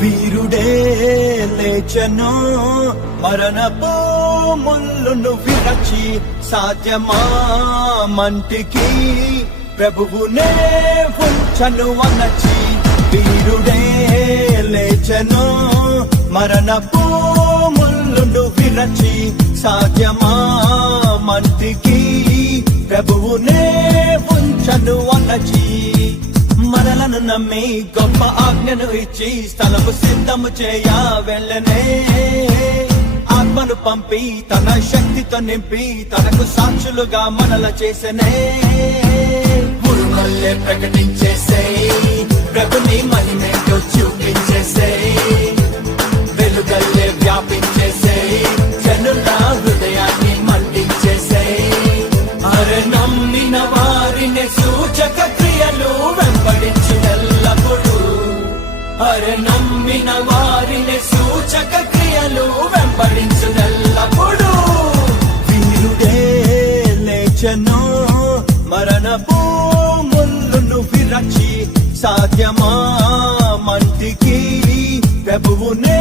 వీరుడే లేచెను మరణపు ముళ్ళును విరచి సాధ్యమా మంటికి ప్రభువునే ఉంచను అనచి వీరుడే లేచెను మరణపు ముళ్ళును విరచి సాధ్యమా మంటికి ప్రభువునే ఉంచను అనచి మనలను నమ్మి గొప్ప ఆజ్ఞను ఇచ్చి స్థలము సిద్ధము చేయ వెళ్ళనే ఆత్మను పంపి తన శక్తితో నింపి తనకు సాక్షులుగా మనల చేసనే మురుమల్లే ప్రకటించేసే ప్రభుని మహిమేంటో చూపించేసే వెలుగల్లే వ్యాపించేసే జనుల హృదయాన్ని మండించేసే అరే నమ్మిన వారిని సూచక క్రియలు వెంబడించినెల్లప్పుడు అరే నమ్మిన వారిని సూచక క్రియలు వెంబడించినెల్లప్పుడు వీరుడే లేచెను మరణపు ముళ్ళును విరచి సాధ్యమా మంటికి ప్రభువునే